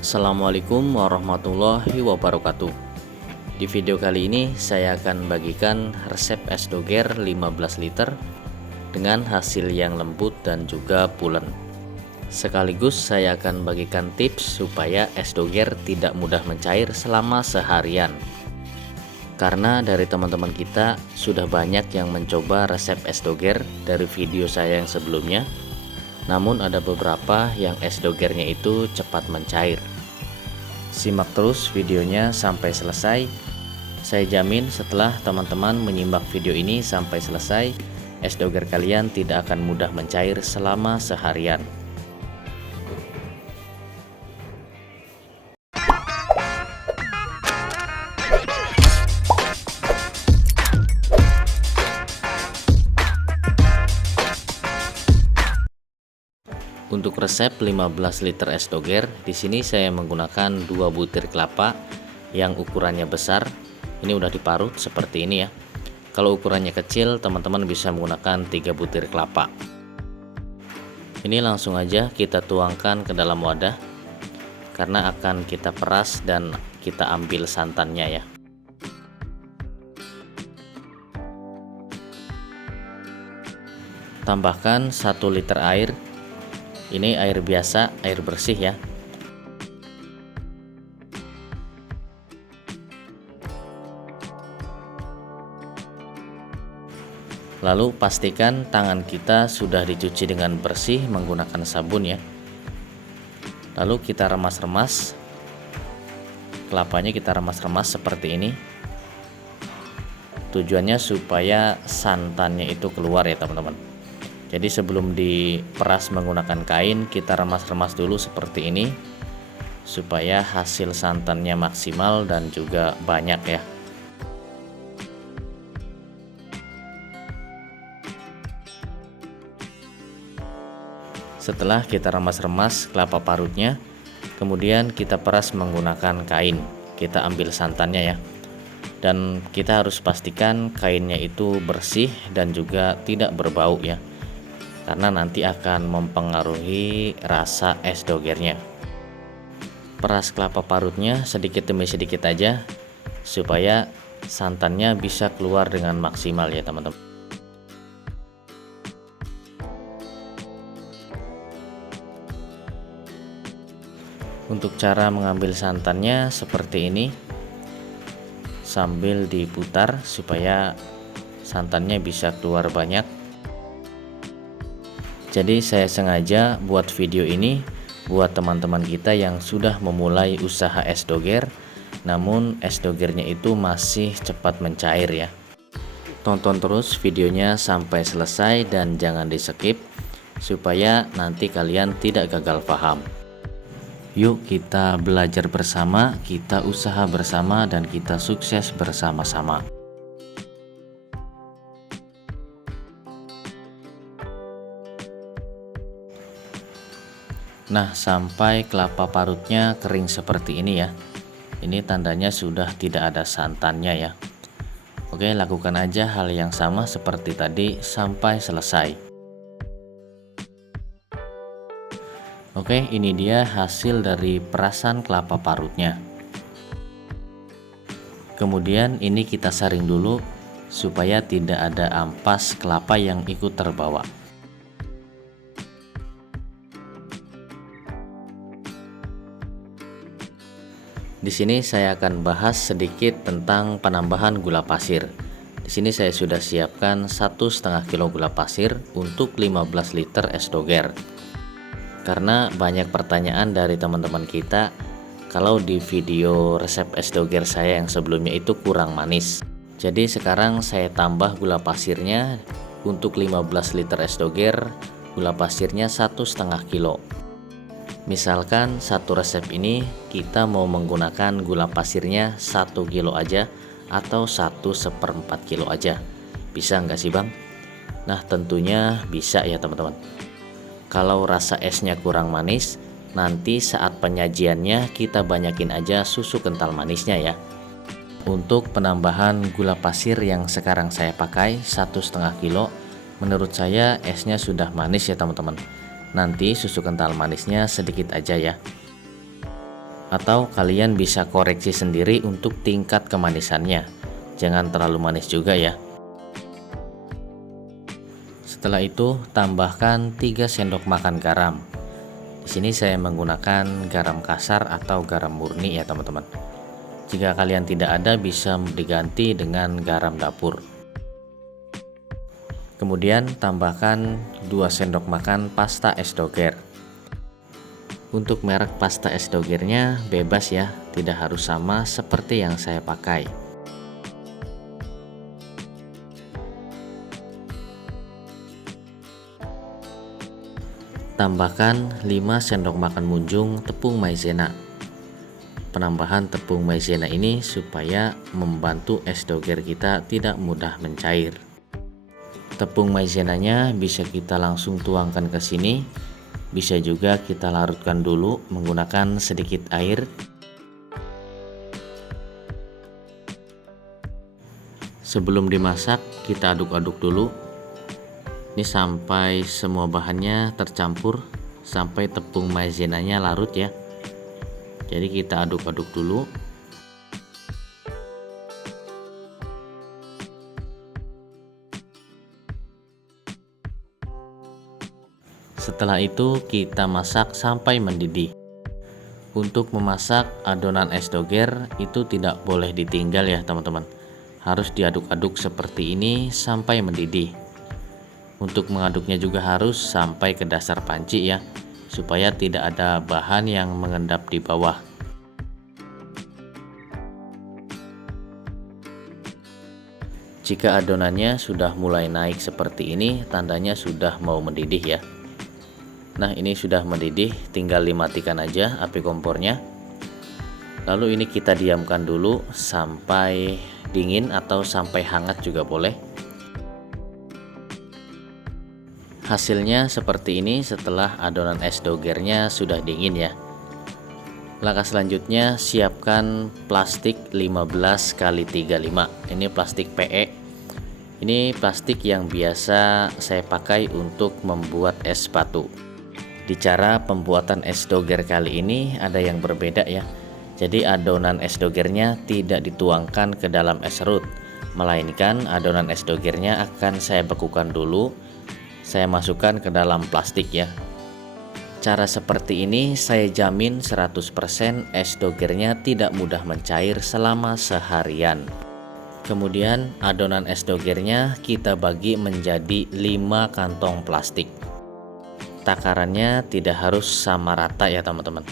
Assalamualaikum warahmatullahi wabarakatuh. Di video kali ini saya akan bagikan resep es doger 15 liter dengan hasil yang lembut dan juga pulen. Sekaligus saya akan bagikan tips supaya es doger tidak mudah mencair selama seharian. Karena dari teman-teman kita sudah banyak yang mencoba resep es doger dari video saya yang sebelumnya, namun ada beberapa yang es dogernya itu cepat mencair. Simak terus videonya sampai selesai. Saya jamin setelah teman-teman menyimak video ini sampai selesai, es doger kalian tidak akan mudah mencair selama seharian. Untuk resep 15 liter es doger, di sini saya menggunakan 2 butir kelapa yang ukurannya besar. Ini udah diparut seperti ini ya. Kalau ukurannya kecil, teman-teman bisa menggunakan 3 butir kelapa. Ini langsung aja kita tuangkan ke dalam wadah karena akan kita peras dan kita ambil santannya ya. Tambahkan 1 liter air. Ini air biasa, air bersih ya. Lalu pastikan tangan kita sudah dicuci dengan bersih menggunakan sabun ya. Lalu kita remas-remas. Kelapanya kita remas-remas seperti ini. Tujuannya supaya santannya itu keluar ya teman-teman. Jadi sebelum diperas menggunakan kain, kita remas-remas dulu seperti ini supaya hasil santannya maksimal dan juga banyak ya. Setelah kita remas-remas kelapa parutnya, kemudian kita peras menggunakan kain. Kita ambil santannya ya. Dan kita harus pastikan kainnya itu bersih dan juga tidak berbau ya, karena nanti akan mempengaruhi rasa es dogernya. Peras kelapa parutnya sedikit demi sedikit aja supaya santannya bisa keluar dengan maksimal ya teman-teman. Untuk cara mengambil santannya seperti ini, sambil diputar supaya santannya bisa keluar banyak. Jadi saya sengaja buat video ini buat teman-teman kita yang sudah memulai usaha es doger, namun es dogernya itu masih cepat mencair ya. Tonton terus videonya sampai selesai dan jangan di skip supaya nanti kalian tidak gagal paham. Yuk kita belajar bersama, kita usaha bersama, dan kita sukses bersama-sama. Nah, sampai kelapa parutnya kering seperti ini ya. Ini tandanya sudah tidak ada santannya ya. Oke, lakukan aja hal yang sama seperti tadi sampai selesai. Oke, ini dia hasil dari perasan kelapa parutnya. Kemudian ini kita saring dulu supaya tidak ada ampas kelapa yang ikut terbawa. Di sini saya akan bahas sedikit tentang penambahan gula pasir. Di sini saya sudah siapkan 1,5 kilo gula pasir untuk 15 liter es doger. Karena banyak pertanyaan dari teman-teman kita kalau di video resep es doger saya yang sebelumnya itu kurang manis. Jadi sekarang saya tambah gula pasirnya untuk 15 liter es doger, gula pasirnya 1,5 kilo. Misalkan satu resep ini kita mau menggunakan gula pasirnya 1 kilo aja atau 1/4 kilo aja. Bisa nggak sih bang? Nah tentunya bisa ya teman-teman. Kalau rasa esnya kurang manis, nanti saat penyajiannya kita banyakin aja susu kental manisnya ya. Untuk penambahan gula pasir yang sekarang saya pakai 1,5 kilo, menurut saya esnya sudah manis ya teman-teman. Nanti susu kental manisnya sedikit aja ya. Atau kalian bisa koreksi sendiri untuk tingkat kemanisannya. Jangan terlalu manis juga ya. Setelah itu tambahkan 3 sendok makan garam. Di sini saya menggunakan garam kasar atau garam murni ya teman-teman. Jika kalian tidak ada bisa diganti dengan garam dapur. Kemudian tambahkan 2 sendok makan pasta es doger. Untuk merek pasta es dogernya bebas ya, tidak harus sama seperti yang saya pakai. Tambahkan 5 sendok makan munjung tepung maizena. Penambahan tepung maizena ini supaya membantu es doger kita tidak mudah mencair. Tepung maizenanya bisa kita langsung tuangkan ke sini, bisa juga kita larutkan dulu menggunakan sedikit air. Sebelum dimasak, kita aduk-aduk dulu. Ini sampai semua bahannya tercampur, sampai tepung maizenanya larut ya. Jadi kita aduk-aduk dulu. Setelah itu kita masak sampai mendidih. Untuk memasak adonan es doger itu tidak boleh ditinggal ya teman-teman. Harus diaduk-aduk seperti ini sampai mendidih. Untuk mengaduknya juga harus sampai ke dasar panci ya, supaya tidak ada bahan yang mengendap di bawah. Jika adonannya sudah mulai naik seperti ini, tandanya sudah mau mendidih ya. Nah, ini sudah mendidih, tinggal dimatikan aja api kompornya. Lalu ini kita diamkan dulu sampai dingin atau sampai hangat juga boleh. Hasilnya seperti ini setelah adonan es dogernya sudah dingin ya. Langkah selanjutnya siapkan plastik 15 x 35. Ini plastik PE. Ini plastik yang biasa saya pakai untuk membuat es batu. Di cara pembuatan es doger kali ini ada yang berbeda ya. Jadi adonan es dogernya tidak dituangkan ke dalam es serut, melainkan adonan es dogernya akan saya bekukan dulu. Saya masukkan ke dalam plastik ya. Cara seperti ini saya jamin 100% es dogernya tidak mudah mencair selama seharian. Kemudian adonan es dogernya kita bagi menjadi 5 kantong plastik. Takarannya tidak harus sama rata ya teman-teman.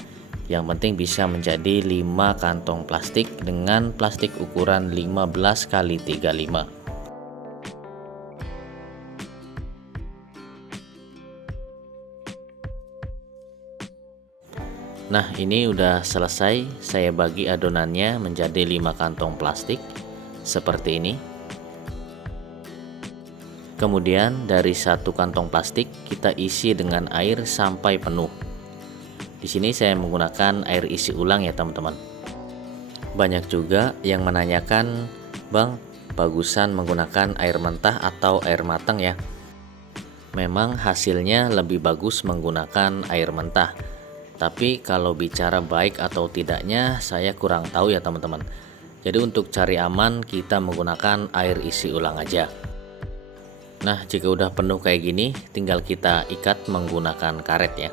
Yang penting bisa menjadi 5 kantong plastik dengan plastik ukuran 15 x 35. Nah, ini udah selesai. Saya bagi adonannya menjadi 5 kantong plastik seperti ini. Kemudian dari 1 kantong plastik kita isi dengan air sampai penuh. Di sini saya menggunakan air isi ulang ya teman-teman. Banyak juga yang menanyakan, "Bang, bagusan menggunakan air mentah atau air matang ya?" Memang hasilnya lebih bagus menggunakan air mentah. Tapi kalau bicara baik atau tidaknya saya kurang tahu ya teman-teman. Jadi untuk cari aman kita menggunakan air isi ulang aja. Nah, jika udah penuh kayak gini, tinggal kita ikat menggunakan karet ya.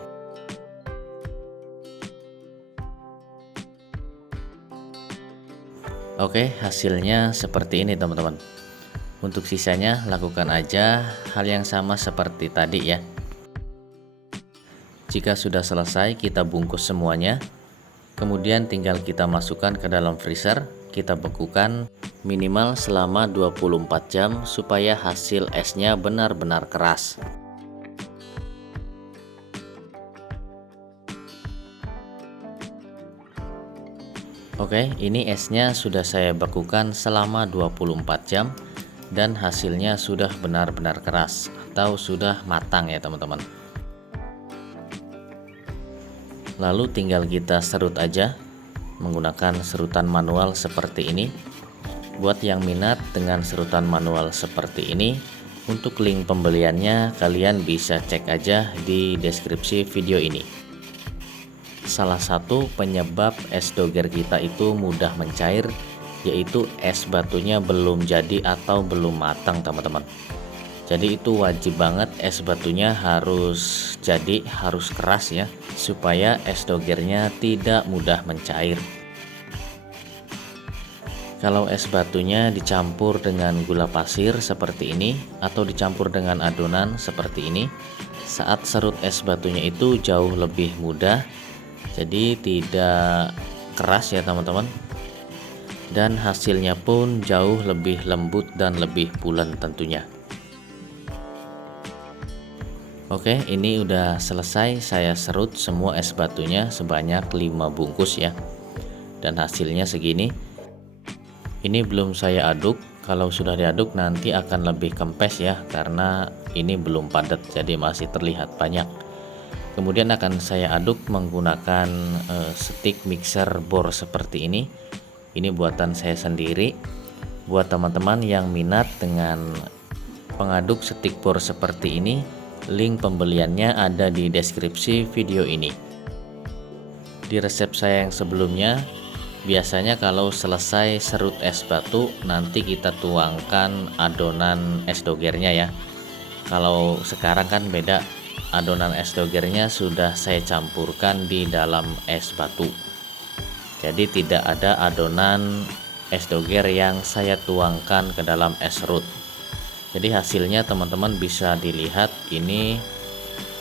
Oke, hasilnya seperti ini teman-teman. Untuk sisanya lakukan aja hal yang sama seperti tadi ya. Jika sudah selesai, kita bungkus semuanya. Kemudian tinggal kita masukkan ke dalam freezer. Kita bekukan minimal selama 24 jam supaya hasil esnya benar-benar keras. Oke, ini esnya sudah saya bekukan selama 24 jam dan hasilnya sudah benar-benar keras atau sudah matang ya teman-teman. Lalu tinggal kita serut aja menggunakan serutan manual seperti ini. Buat yang minat dengan serutan manual seperti ini, untuk link pembeliannya kalian bisa cek aja di deskripsi video ini. salah satu penyebab es doger kita itu mudah mencair, yaitu es batunya belum jadi atau belum matang teman-teman. Jadi itu wajib banget es batunya harus jadi, harus keras ya, supaya es dogernya tidak mudah mencair. Kalau es batunya dicampur dengan gula pasir seperti ini atau dicampur dengan adonan seperti ini, saat serut es batunya itu jauh lebih mudah, jadi tidak keras ya teman-teman, dan hasilnya pun jauh lebih lembut dan lebih pulen tentunya. Oke, ini udah selesai saya serut semua es batunya sebanyak 5 bungkus ya, dan hasilnya segini. Ini belum saya aduk, kalau sudah diaduk nanti akan lebih kempes ya, karena ini belum padat jadi masih terlihat banyak. Kemudian akan saya aduk menggunakan stick mixer bor seperti ini. Ini buatan saya sendiri. Buat teman-teman yang minat dengan pengaduk stick bor seperti ini, link pembeliannya ada di deskripsi video ini. Di resep saya yang sebelumnya, biasanya kalau selesai serut es batu nanti kita tuangkan adonan es dogernya ya. Kalau sekarang kan beda, adonan es dogernya sudah saya campurkan di dalam es batu. Jadi tidak ada adonan es doger yang saya tuangkan ke dalam es serut. Jadi hasilnya teman-teman bisa dilihat ini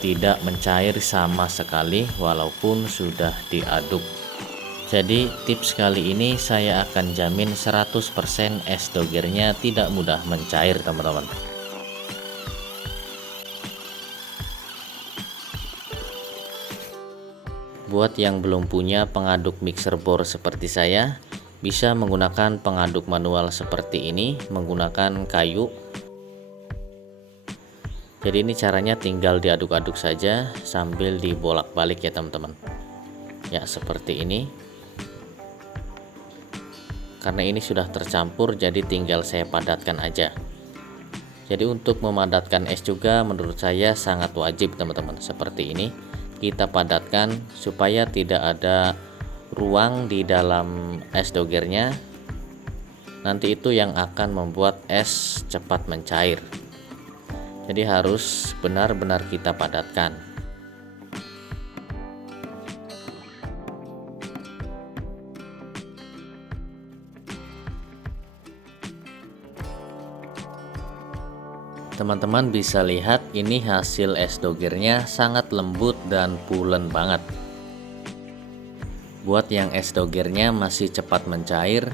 tidak mencair sama sekali walaupun sudah diaduk. Jadi tips kali ini saya akan jamin 100% es dogernya tidak mudah mencair teman-teman. Buat yang belum punya pengaduk mixer bor seperti saya, bisa menggunakan pengaduk manual seperti ini, menggunakan kayu. Jadi ini caranya tinggal diaduk-aduk saja sambil dibolak-balik ya teman-teman. Ya seperti ini. Karena ini sudah tercampur jadi tinggal saya padatkan aja. Jadi untuk memadatkan es juga menurut saya sangat wajib teman-teman. Seperti ini kita padatkan supaya tidak ada ruang di dalam es dogernya. Nanti itu yang akan membuat es cepat mencair. Jadi harus benar-benar kita padatkan. Teman-teman bisa lihat ini hasil es dogernya sangat lembut dan pulen banget. Buat yang es dogernya masih cepat mencair,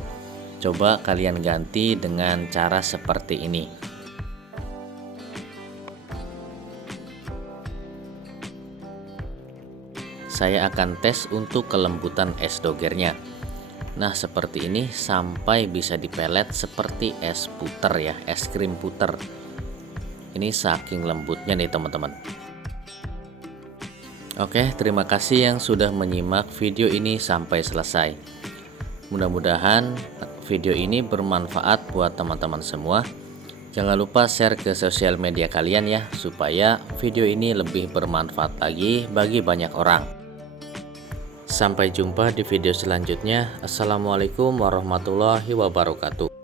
coba kalian ganti dengan cara seperti ini. Saya akan tes untuk kelembutan es dogernya. Nah seperti ini sampai bisa dipelet seperti es puter ya, es krim puter. Ini saking lembutnya nih teman-teman. Oke, terima kasih yang sudah menyimak video ini sampai selesai. Mudah-mudahan video ini bermanfaat buat teman-teman semua. Jangan lupa share ke sosial media kalian ya, supaya video ini lebih bermanfaat lagi bagi banyak orang. Sampai jumpa di video selanjutnya. Assalamualaikum warahmatullahi wabarakatuh.